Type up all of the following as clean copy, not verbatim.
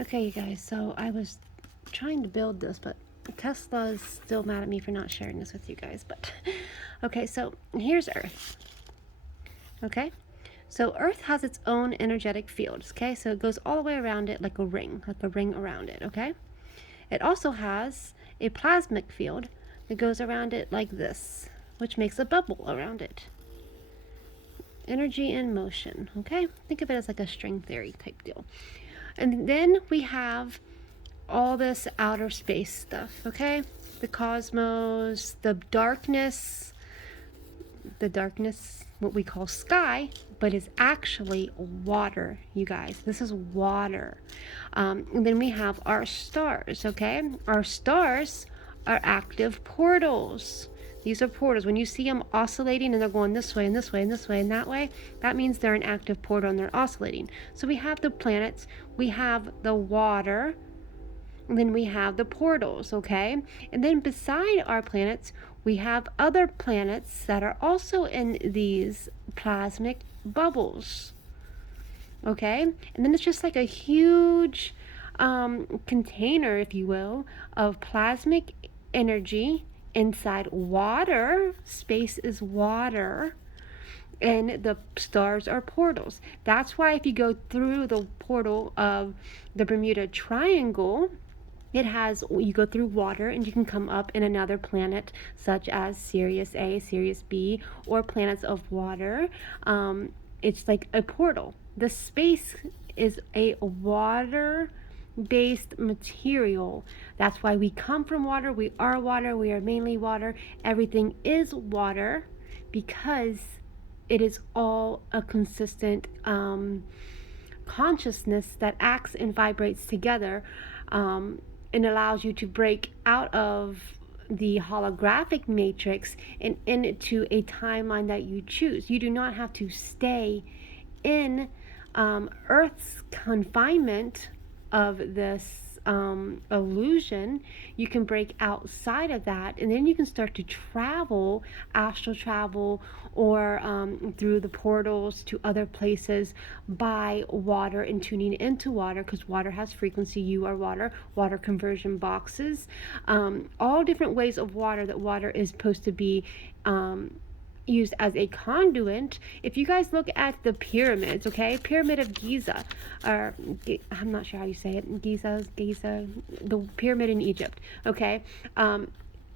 Okay, you guys, so I was trying to build this, but Tesla's still mad at me for not sharing this with you guys. But okay, so here's Earth. Okay, so Earth has its own energetic field. Okay, so it goes all the way around it like a ring around it. Okay, it also has a plasmic field that goes around it like this, which makes a bubble around it. Energy in motion. Okay, think of it as like a string theory type deal. And then we have all this outer space stuff, okay? The cosmos, the darkness, what we call sky, but is actually water, you guys. This is water. And then we have our stars, okay? Our stars are active portals. These are portals. When you see them oscillating and they're going this way and this way and this way and that way, that means they're an active portal and they're oscillating. So we have the planets, we have the water, and then we have the portals, okay? And then beside our planets, we have other planets that are also in these plasmic bubbles, okay? And then it's just like a huge container, if you will, of plasmic energy inside water. Space is water. And the stars are portals. That's why if you go through the portal of the Bermuda Triangle, you go through water and you can come up in another planet such as Sirius A, Sirius B, or planets of water. It's like a portal. The space is a water-based material. That's why we come from water, we are mainly water. Everything is water because it is all a consistent consciousness that acts and vibrates together. And allows you to break out of the holographic matrix and into a timeline that you choose. You do not have to stay in Earth's confinement of this illusion. You can break outside of that, and then you can start to travel, astral travel, or through the portals to other places by water and tuning into water, because water has frequency. You are water conversion boxes, all different ways of water, that water is supposed to be used as a conduit. If you guys look at the pyramids, okay, Pyramid of Giza, or I'm not sure how you say it, Giza, the pyramid in Egypt, okay,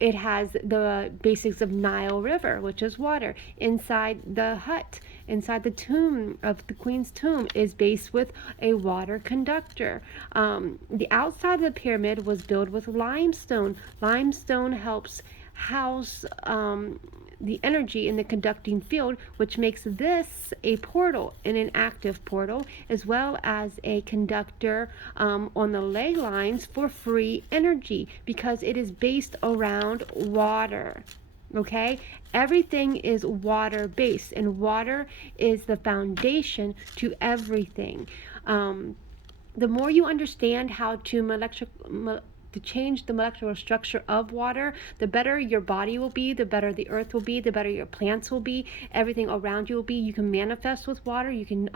it has the basics of Nile River, which is water. Inside the hut, inside the tomb of the queen's tomb, is based with a water conductor. The outside of the pyramid was built with limestone. Limestone helps house the energy in the conducting field, which makes this a portal, and an active portal, as well as a conductor on the ley lines for free energy, because it is based around water. Okay, everything is water based, and water is the foundation to everything. The more you understand how to change the molecular structure of water, the better your body will be, the better the earth will be, the better your plants will be, everything around you will be. You can manifest with water. You can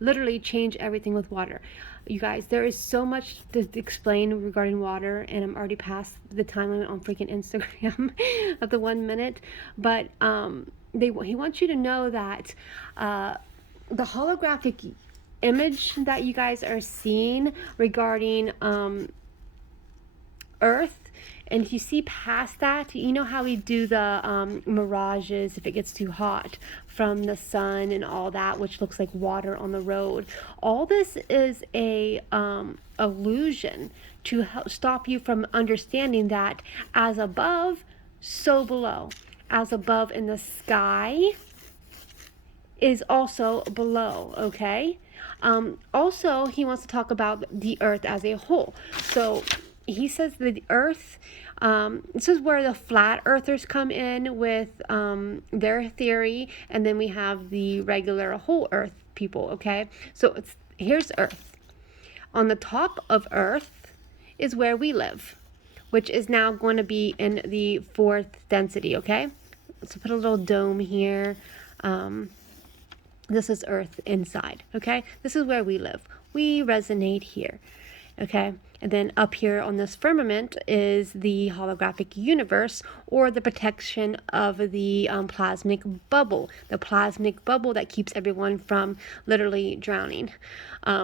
literally change everything with water. You guys, there is so much to explain regarding water, and I'm already past the time limit on freaking Instagram of the 1 minute. But he wants you to know that the holographic image that you guys are seeing regarding Earth, and if you see past that, you know how we do the mirages if it gets too hot from the sun and all that, which looks like water on the road. All this is a illusion to help stop you from understanding that as above, so below. As above in the sky is also below, okay? Also, he wants to talk about the earth as a whole. So he says that the earth, this is where the flat earthers come in with their theory, and then we have the regular whole earth people, okay? So here's Earth. On the top of Earth is where we live, which is now going to be in the 4th density, okay? So put a little dome here. This is Earth inside, okay? This is where we live. We resonate here. Okay, and then up here on this firmament is the holographic universe, or the protection of the plasmic bubble, that keeps everyone from literally drowning.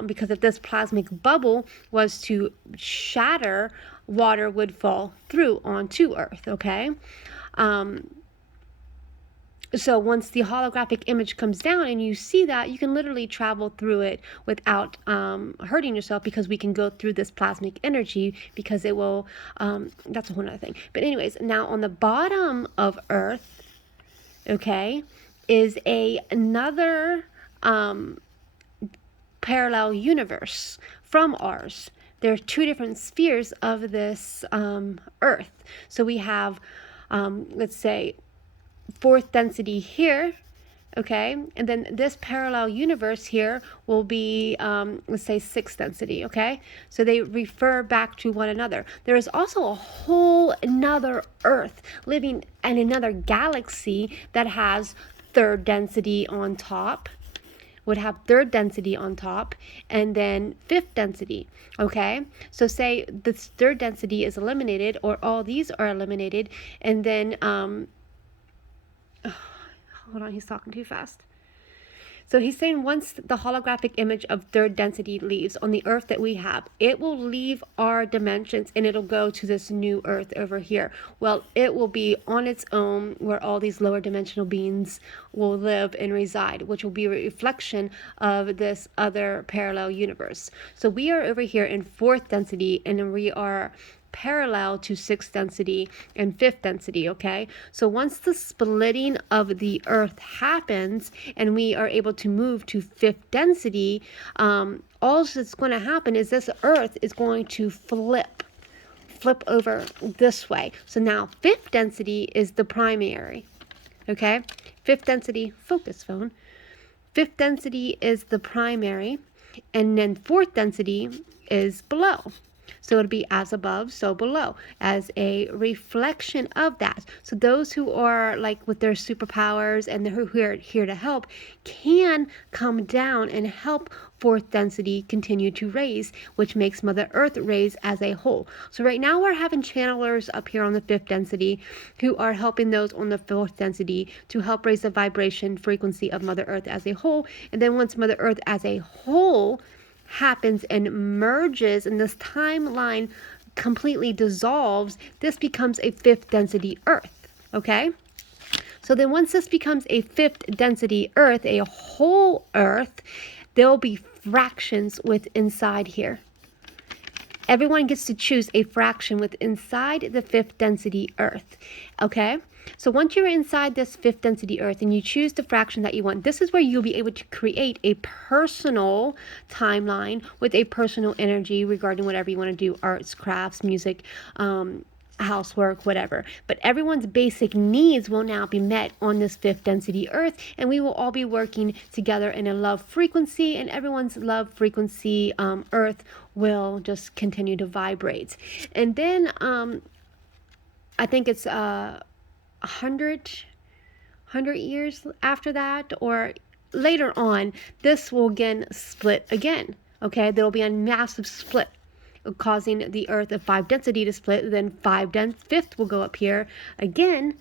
Because if this plasmic bubble was to shatter, water would fall through onto Earth. Okay. So once the holographic image comes down and you see that, you can literally travel through it without hurting yourself, because we can go through this plasmic energy, because it will, that's a whole other thing. But anyways, now on the bottom of Earth, okay, is another parallel universe from ours. There are two different spheres of this Earth. So we have, let's say, fourth density here, okay, and then this parallel universe here will be, let's say, sixth density, okay. So they refer back to one another. There is also a whole another Earth living in another galaxy that has third density on top, would have third density on top, and then fifth density. Okay, so say this third density is eliminated, or all these are eliminated, and then hold on, he's talking too fast. So he's saying once the holographic image of third density leaves on the Earth that we have, it will leave our dimensions and it'll go to this new Earth over here. Well, it will be on its own, where all these lower dimensional beings will live and reside, which will be a reflection of this other parallel universe. So we are over here in fourth density, and we are parallel to sixth density and fifth density. Okay, so once the splitting of the Earth happens and we are able to move to fifth density, all that's going to happen is this Earth is going to flip over this way. So now fifth density is the primary. Okay, fifth density, focus phone, fifth density is the primary, and then fourth density is below. So it'll be as above, so below, as a reflection of that. So those who are like with their superpowers and who are here to help can come down and help fourth density continue to raise, which makes Mother Earth raise as a whole. So right now we're having channelers up here on the fifth density who are helping those on the fourth density to help raise the vibration frequency of Mother Earth as a whole. And then once Mother Earth as a whole happens and merges, and this timeline completely dissolves, this becomes a fifth density Earth. Okay, so then once this becomes a fifth density Earth, a whole Earth, there'll be fractions with inside here. Everyone gets to choose a fraction with inside the fifth density Earth. Okay, so once you're inside this fifth density Earth and you choose the fraction that you want, this is where you'll be able to create a personal timeline with a personal energy regarding whatever you want to do: arts, crafts, music, housework, whatever. But everyone's basic needs will now be met on this fifth density Earth, and we will all be working together in a love frequency, and everyone's love frequency, Earth, will just continue to vibrate. And then I think it's 100 years after that, or later on, this will again split again. Okay, there will be a massive split, causing the Earth of 5 density to split. Then fifth will go up here again,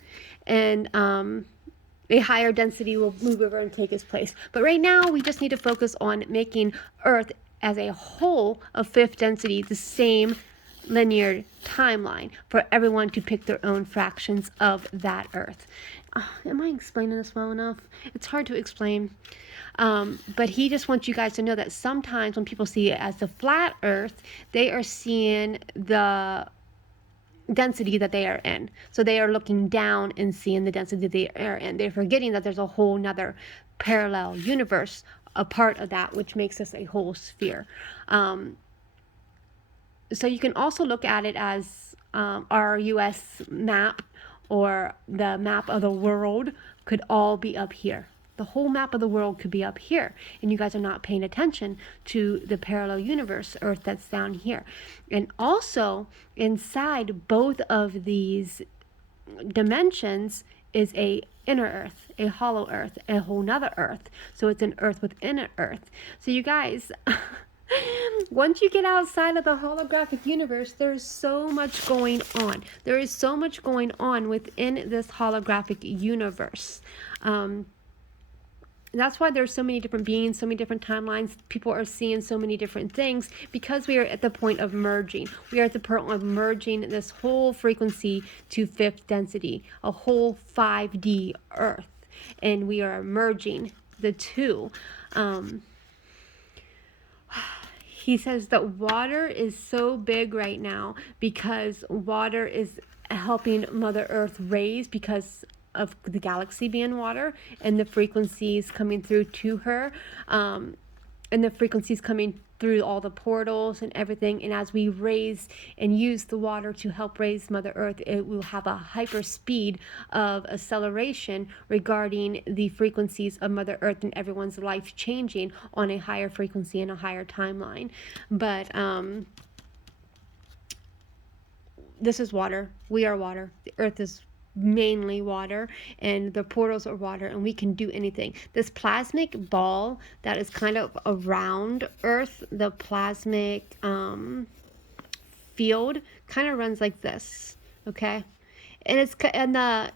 and a higher density will move over and take its place. But right now, we just need to focus on making Earth as a whole of fifth density the same linear timeline for everyone to pick their own fractions of that Earth. Am I explaining this well enough? It's hard to explain. But he just wants you guys to know that sometimes when people see it as the flat Earth, they are seeing the density that they are in. So they are looking down and seeing the density they are in. They're forgetting that there's a whole nother parallel universe, a part of that, which makes us a whole sphere. So you can also look at it as our U.S. map, or the map of the world, could all be up here. The whole map of the world could be up here, and you guys are not paying attention to the parallel universe, Earth, that's down here. And also inside both of these dimensions is a inner Earth, a hollow Earth, a whole nother Earth. So it's an Earth within an Earth. So you guys, Once you get outside of the holographic universe, there's so much going on. There is so much going on within this holographic universe. That's why there's so many different beings, so many different timelines. People are seeing so many different things because we are at the point of merging. We are at the point of merging this whole frequency to fifth density, a whole 5D Earth, and we are merging the two. He says that water is so big right now because water is helping Mother Earth raise because of the galaxy being water and the frequencies coming through to her, and the frequencies coming through all the portals and everything. And as we raise and use the water to help raise Mother Earth, it will have a hyper speed of acceleration regarding the frequencies of Mother Earth and everyone's life changing on a higher frequency and a higher timeline. But this is water. We are water. The Earth is mainly water, and the portals are water, and we can do anything. This plasmic ball that is kind of around Earth, the plasmic field kind of runs like this, okay? And the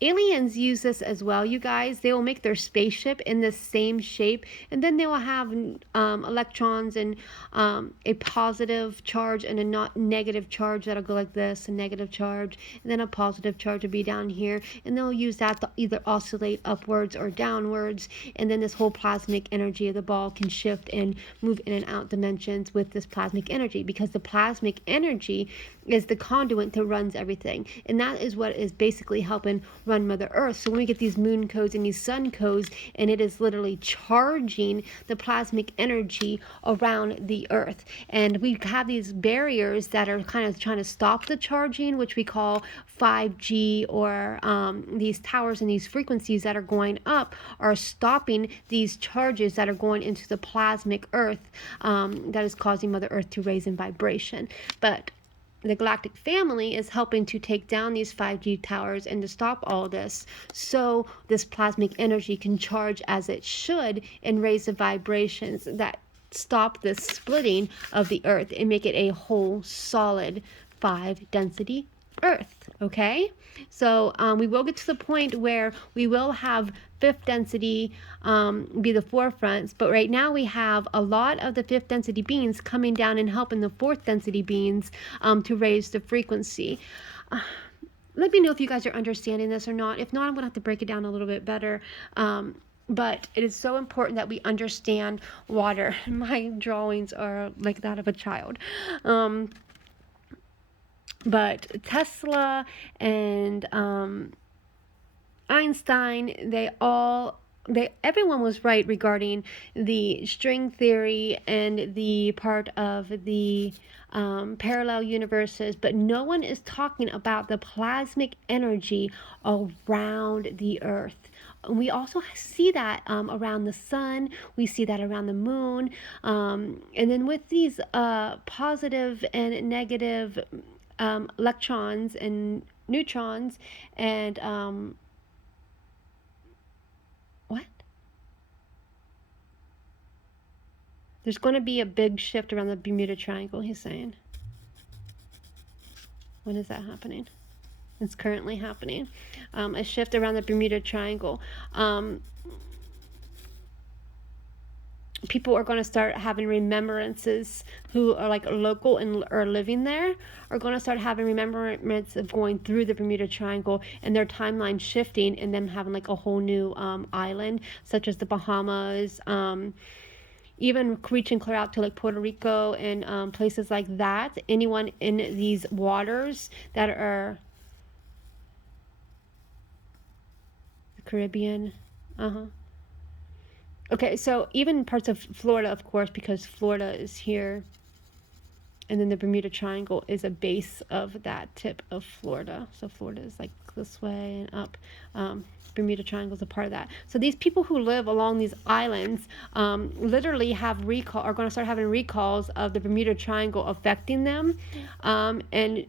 aliens use this as well, you guys. They will make their spaceship in the same shape, and then they will have electrons and a positive charge and a not negative charge that'll go like this, a negative charge, and then a positive charge will be down here, and they'll use that to either oscillate upwards or downwards, and then this whole plasmic energy of the ball can shift and move in and out dimensions with this plasmic energy, because the plasmic energy is the conduit that runs everything, and that is what is basically helping run Mother Earth. So when we get these moon codes and these sun codes, and it is literally charging the plasmic energy around the Earth, and we have these barriers that are kind of trying to stop the charging, which we call 5G, or these towers and these frequencies that are going up are stopping these charges that are going into the plasmic Earth, that is causing Mother Earth to raise in vibration. But the galactic family is helping to take down these 5G towers and to stop all this, so this plasmic energy can charge as it should and raise the vibrations that stop this splitting of the Earth and make it a whole solid 5 density Earth. Okay, so we will get to the point where we will have fifth density be the forefronts, but right now we have a lot of the fifth density beings coming down and helping the fourth density beings to raise the frequency. Let me know if you guys are understanding this or not. If not, I'm gonna have to break it down a little bit better. But it is so important that we understand water. My drawings are like that of a child. But Tesla and Einstein, everyone was right regarding the string theory and the part of the parallel universes, but no one is talking about the plasmic energy around the Earth. We also see that around the sun. We see that around the moon. And then with these positive and negative electrons and neutrons and what? There's going to be a big shift around the Bermuda Triangle, he's saying. When is that happening? It's currently happening. A shift around the Bermuda Triangle. People are going to start having remembrances who are like local and are living there are going to start having remembrance of going through the Bermuda Triangle and their timeline shifting and them having like a whole new island, such as the Bahamas, even reaching clear out to like Puerto Rico and places like that. Anyone in these waters that are the Caribbean, okay, so even parts of Florida, of course, because Florida is here, and then the Bermuda Triangle is a base of that tip of Florida. So Florida is like this way and up. Bermuda Triangle is a part of that. So these people who live along these islands literally are going to start having recalls of the Bermuda Triangle affecting them, and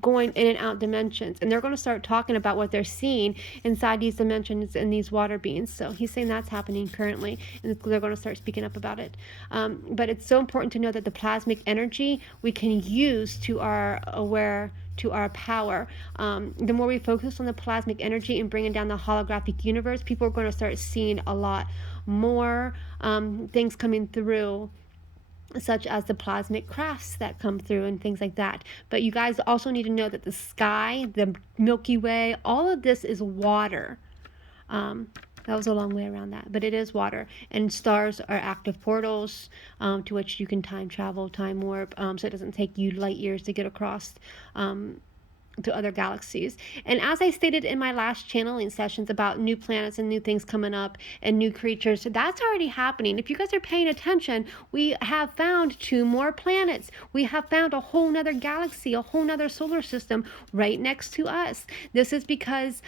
going in and out dimensions, and they're going to start talking about what they're seeing inside these dimensions in these water beings. So he's saying that's happening currently, and they're going to start speaking up about it. But it's so important to know that the plasmic energy we can use to our power. The more we focus on the plasmic energy and bringing down the holographic universe, people are going to start seeing a lot more things coming through, such as the plasmic crafts that come through and things like that. But you guys also need to know that the sky, the Milky Way, all of this is water. That was a long way around that, but it is water. And stars are active portals to which you can time travel, time warp, so it doesn't take you light years to get across to other galaxies. And as I stated in my last channeling sessions about new planets and new things coming up and new creatures, that's already happening. If you guys are paying attention, we have found 2 more planets. We have found a whole nother galaxy, a whole nother solar system right next to us. This is because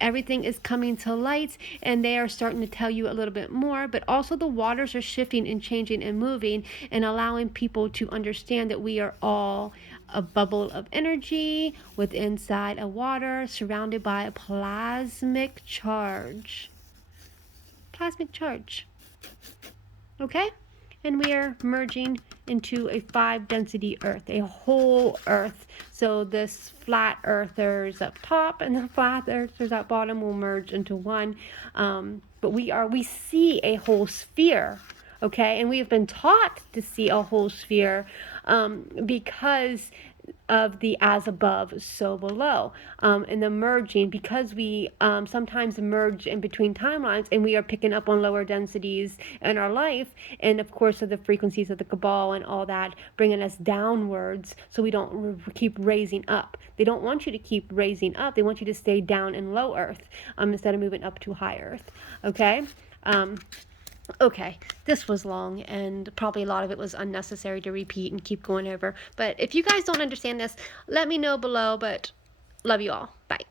everything is coming to light, and they are starting to tell you a little bit more, but also the waters are shifting and changing and moving and allowing people to understand that we are all a bubble of energy with inside a water surrounded by a plasmic charge. Plasmic charge. Okay? And we are merging into a 5 density Earth, a whole Earth. So this flat earthers up top and the flat earthers at bottom will merge into one. But we see a whole sphere. Okay, and we have been taught to see a whole sphere because of the as above, so below, and the merging, because we sometimes merge in between timelines, and we are picking up on lower densities in our life, and of course of the frequencies of the cabal and all that, bringing us downwards, so we don't keep raising up. They don't want you to keep raising up. They want you to stay down in low earth instead of moving up to high earth. Okay. Okay, this was long, and probably a lot of it was unnecessary to repeat and keep going over. But if you guys don't understand this, let me know below. But love you all. Bye.